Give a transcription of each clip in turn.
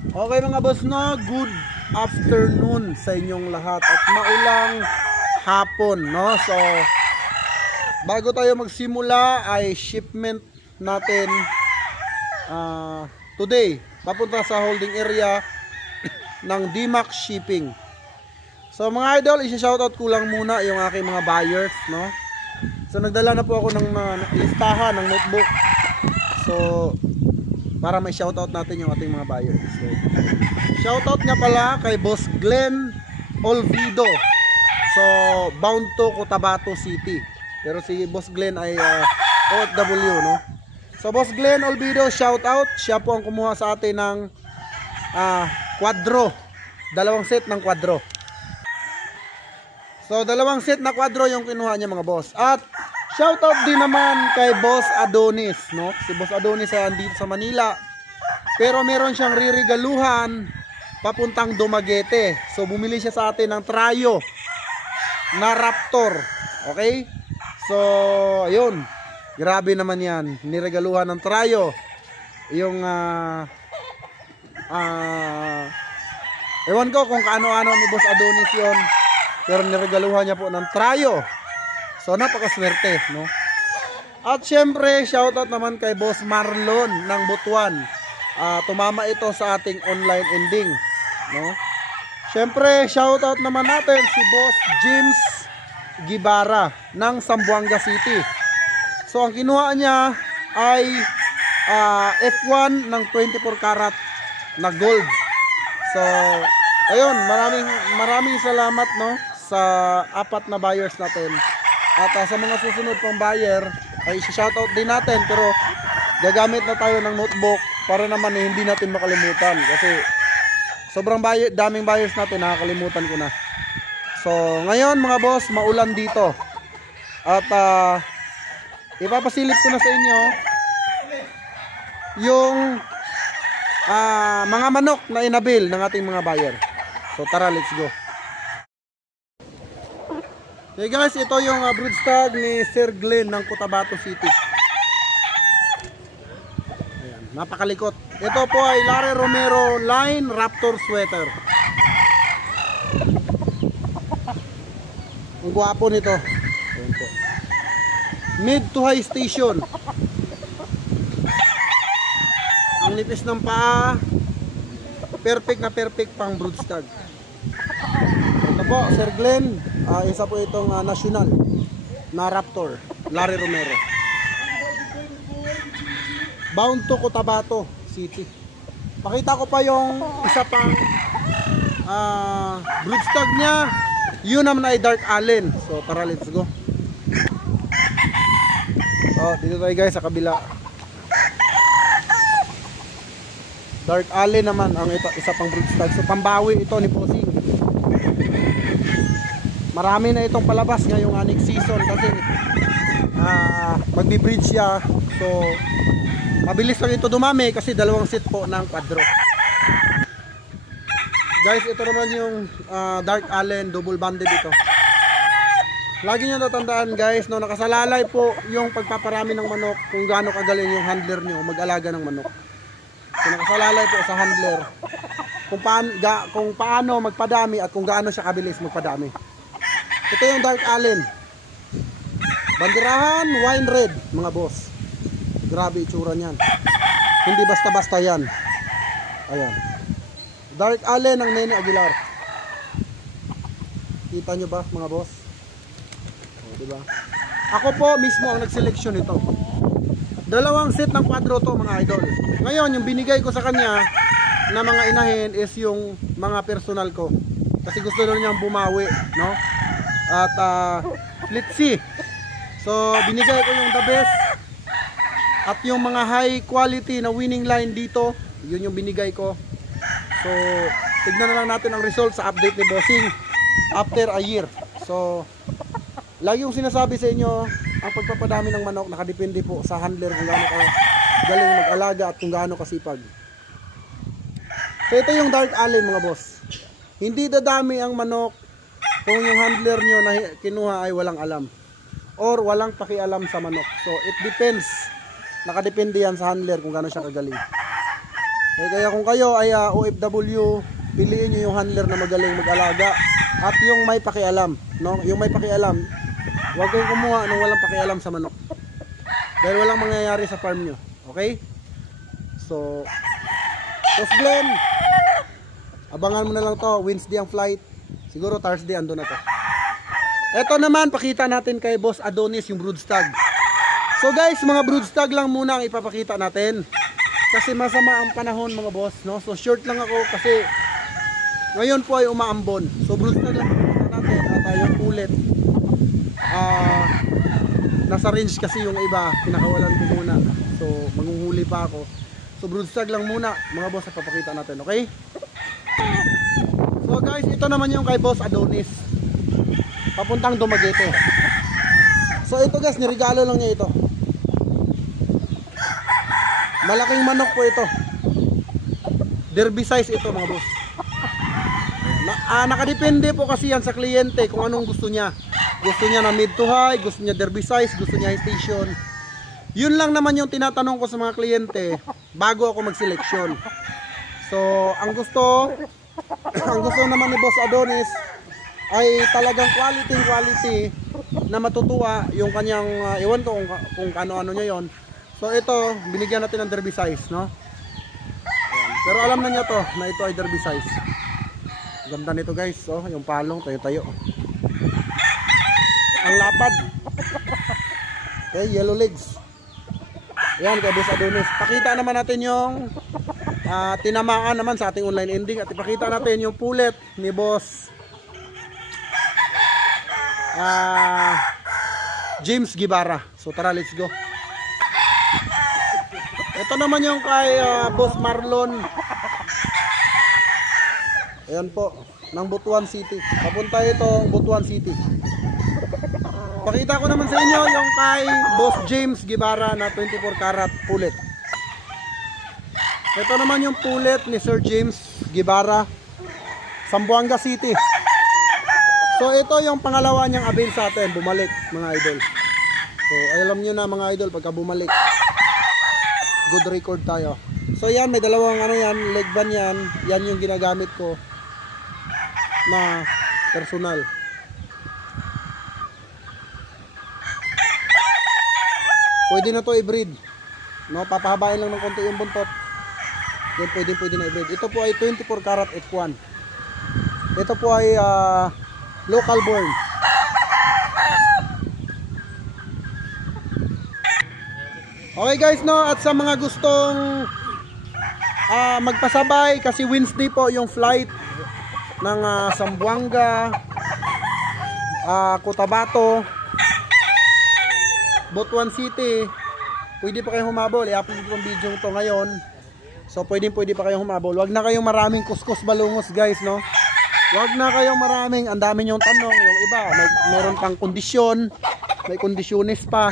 Okay mga boss, no, good afternoon sa inyong lahat at maulang hapon, no. So bago tayo magsimula ay shipment natin today papunta sa holding area ng DMAX Shipping. So mga idol, i-shoutout ko lang muna yung aking mga buyers, no. So nagdala na po ako ng listahan ng notebook. So para may shoutout natin yung ating mga buyers. So shoutout nga pala kay Boss Glenn Olvido. So bound to Cotabato City. Pero si Boss Glenn ay OFW, no. So Boss Glenn Olvido, shoutout. Siya po ang kumuha sa atin ng kwadro. Dalawang set ng kwadro. So dalawang set na kwadro yung kinuha niya mga boss. At shoutout din naman kay Boss Adonis, no? Si Boss Adonis ay andito sa Manila. Pero meron siyang ririgaluhan papuntang Dumaguete. So bumili siya sa atin ng Trayo na Raptor. Okay? So ayun. Grabe naman 'yan. Niregaluhan ng Trayo. Yung ewan ko kung kaano-ano ni Boss Adonis 'yon. Pero niregaluhan niya po ng Trayo. So napakaswerte, no? At syempre, shoutout naman kay Boss Marlon ng Butuan. Tumama ito sa ating online ending, no? Syempre, shoutout naman natin si Boss James Gibara ng Zamboanga City. So ang kinuha niya ay F1 ng 24 karat na gold. So ayun, maraming salamat, no, sa apat na buyers natin. At sa mga susunod pang buyer ay shoutout din natin, pero gagamit na tayo ng notebook para naman hindi natin makalimutan kasi sobrang daming buyers natin, nakakalimutan ko na. So ngayon mga boss, maulan dito. At ipapasilip ko na sa inyo yung mga manok na inabil ng ating mga buyer. So tara, let's go. Okay guys, ito yung broodstag ni Sir Glenn ng Cotabato City. Ayan, napakalikot. Ito po ay Larry Romero Line Raptor Sweater. Ang gwapo nito. Ayan po. Mid to high station. Ang nipis ng paa. Perfect na perfect pang broodstag. Ito po, Sir Glenn. Isa po itong national na Raptor, Larry Romero. Bound to Cotabato City. Pakita ko pa yung isa pang broodstag niya. Yun naman ay Dark Allen. So tara, let's go. Dito tayo guys sa kabila. Dark Allen naman ang isa pang broodstag. So pambawi ito ni Bossing. Marami na itong palabas ngayong next season kasi magbi-breed siya. So mabilis lang ito dumami kasi dalawang set po ng kwadro. Guys, ito naman yung Dark Allen, double banded ito. Lagi nyo natandaan guys, no, nakasalalay po yung pagpaparami ng manok kung gaano kagaling yung handler nyo mag-alaga ng manok. So nakasalalay po sa handler kung paano magpadami at kung gaano siya kabilis magpadami. Ito yung Dark Allen. Banderahan, wine red, mga boss. Grabe itsura niyan. Hindi basta-basta yan. Ayan. Dark Allen ng Nene Aguilar. Kita nyo ba, mga boss? Diba? Ako po mismo ang nagseleksyon ito. Dalawang set ng kwadro to, mga idol. Ngayon, yung binigay ko sa kanya na mga inahin is yung mga personal ko. Kasi gusto na niyang bumawi, no? At let's see. So binigay ko yung the best at yung mga high quality na winning line dito. Yun yung binigay ko. So tignan na lang natin ang result sa update ni Bossing after a year. So lagi yung sinasabi sa inyo, ang pagpapadami ng manok nakadepende po sa handler kung gaano ka galing mag-alaga at kung gaano kasipag. So ito yung Dark Allen, mga boss. Hindi dadami ang manok kung yung handler nyo na kinuha ay walang alam or walang pakialam sa manok. So it depends. Nakadepende yan sa handler kung gaano siya kagaling. Kaya kung kayo ay OFW, piliin nyo yung handler na magaling mag-alaga at yung may pakialam, no? Yung may pakialam, huwag kayong kumuha nung walang pakialam sa manok. Dahil walang mangyayari sa farm nyo. Okay? So, Boss Glenn, abangan mo na lang to. Wednesday ang flight. Siguro Thursday ando na to. Ito naman, pakita natin kay Boss Adonis yung broodstag. So guys, mga broodstag lang muna ang ipapakita natin. Kasi masama ang panahon mga boss, no? So short lang ako kasi ngayon po ay umaambon. So broodstag lang pakita natin at yung ulit. Nasa range kasi yung iba, pinakawalan ko muna. So manguhuli pa ako. So broodstag lang muna mga boss at papakita natin, okay? So guys, ito naman yung kay Boss Adonis. Papuntang Dumaguete. So ito guys, niregalo lang niya ito. Malaking manok po ito. Derby size ito mga boss. Nakadepende po kasi yan sa kliyente kung anong gusto niya. Gusto niya na mid to high, gusto niya derby size, gusto niya high station. Yun lang naman yung tinatanong ko sa mga kliyente bago ako mag-selection. So ang gusto naman ni Boss Adonis ay talagang quality na matutuwa yung kanyang iwan ko kung ano-ano niya yon. So ito, binigyan natin ng derby size, no? Ayan. Pero alam na niya to na ito ay derby size. Ganda nito guys, oh, yung palong tayo-tayo. Ang lapad. Okay, yellow legs. Ayan, kay Boss Adonis. Pakita naman natin yung tinamaan naman sa ating online ending at ipakita natin yung pulet ni Boss James Guevara. So tara, let's go. Ito naman yung kay Boss Marlon. Ayan po, ng Butuan City. Papunta ito Butuan City. Pakita ko naman sa inyo yung kay Boss James Guevara na 24 karat pulet. Ito naman yung pulet ni Sir James Guevara, Zamboanga City. So ito yung pangalawa niyang avail sa atin, bumalik mga idol. So alam niyo na mga idol, pagka bumalik, good record tayo. So yan, may dalawang ano yan, leg band yan. Yan yung ginagamit ko na personal. Pwede na to i-breed, no? Papahabain lang ng konti yung buntot. Then pwede na i-breed. Ito po ay 24 karat F1. Ito po ay local born. Okay guys, no, at sa mga gustong magpasabay, kasi Wednesday po yung flight ng Zamboanga, Cotabato, Butuan City. Pwede pa kayong humabol. I-upload ko ang video ito ngayon. So pwede pa kayong humabol. Wag na kayong maraming kuskus balungos guys, no. Wag na kayong maraming, ang dami nyong tanong. Yung iba, meron pang kondisyon, may kondisyonis pa.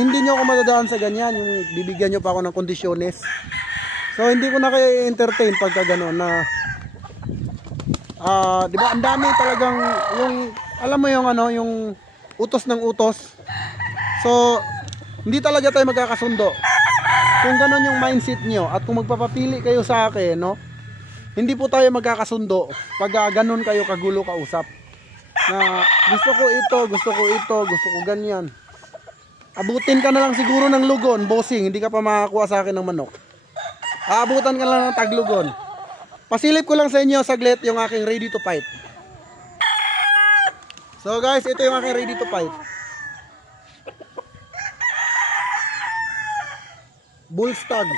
Hindi nyo ako madadaan sa ganyan. Yung bibigyan nyo pa ako ng kondisyonis. So hindi ko na kayo entertain pagka gano'n na di ba ang dami talagang yung, alam mo yung ano, yung utos ng utos. So hindi talaga tayo magkakasundo kung gano'n yung mindset nyo. At kung magpapapili kayo sa akin, no, hindi po tayo magkakasundo pag gano'n kayo kagulo kausap na gusto ko ito, gusto ko ganyan. Abutin ka na lang siguro ng lugon, bossing, hindi ka pa makakuha sa akin ng manok. Aabutan ka lang ng taglugon. Pasilip ko lang sa inyo saglit yung aking ready to fight. So guys, ito yung aking ready to fight. Bull stag.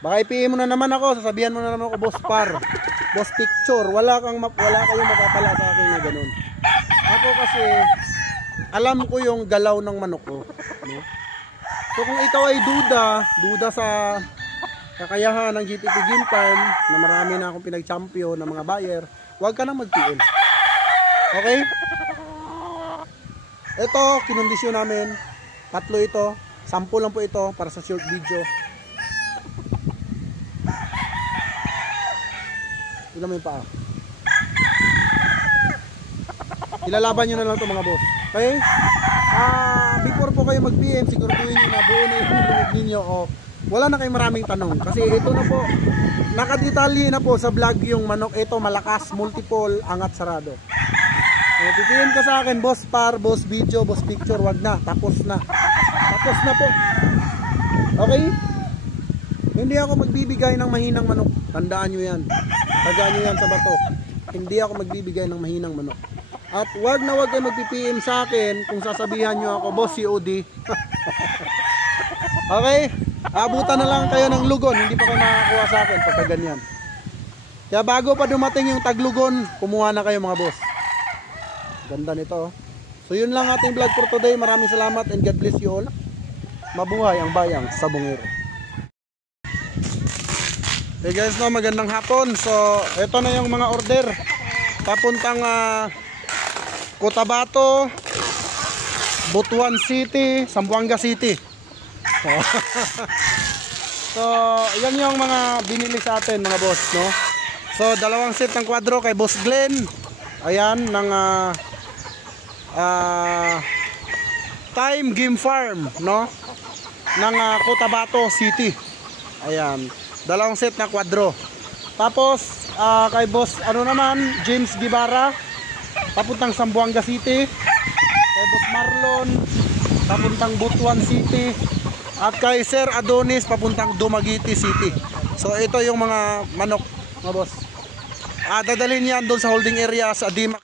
Baka i-PM mo na naman ako, sasabihan mo na naman ako, boss par, boss picture. Wala kayong mapapala sa akin na ganun. Ako kasi alam ko yung galaw ng manok ko, no? So kung ikaw ay duda sa kakayahan ng GTP Game Time, na marami na akong pinag-champion ng mga buyer, huwag ka nang mag-PM. Okay? Ito, kinondisyon namin. 3 ito. 10 lang po ito para sa short video. Tignan mo yung paa. Ilalaban nyo na lang ito mga boss. Okay? Before po kayo mag-PM, siguraduhin nyo na buo na yung loob ninyo o wala na kayong maraming tanong. Kasi ito na po, nakadetalye na po sa vlog yung manok. Ito malakas, multiple, angat, sarado. Titingin ka sa akin, boss par, boss video, boss picture, wag na, tapos na. Tapos na po. Okay? Hindi ako magbibigay ng mahinang manok. Tandaan nyo yan. Tagaan nyo yan sa bato. Hindi ako magbibigay ng mahinang manok. At wag na wag kayo mag-PM sa akin kung sasabihan nyo ako, boss COD. Okay? Abutan na lang kayo ng lugon. Hindi pa kayo makakakuha sa akin pagka ganyan. Kaya bago pa dumating yung taglugon, kumuha na kayo mga boss. Ganda nito. So yun lang ating vlog for today. Maraming salamat and God bless you all. Mabuhay ang bayang Sabongero. Hey guys, no, magandang hapon. So ito na yung mga order. Papuntang Cotabato, Butuan City, Zamboanga City. So yan yung mga binili sa atin mga boss, no. So dalawang set ng kwadro kay Boss Glenn. Ayan ng Time Game Farm, no, ng Cotabato City. Ayan, dalawang set na kwadro. Tapos kay Boss ano naman, James Guevara, papuntang Zamboanga City. Kay Boss Marlon, papuntang Butuan City. At kay Sir Adonis, papuntang Dumaguete City. So ito yung mga manok mga boss. Dadalhin yan doon sa holding area sa Dimac.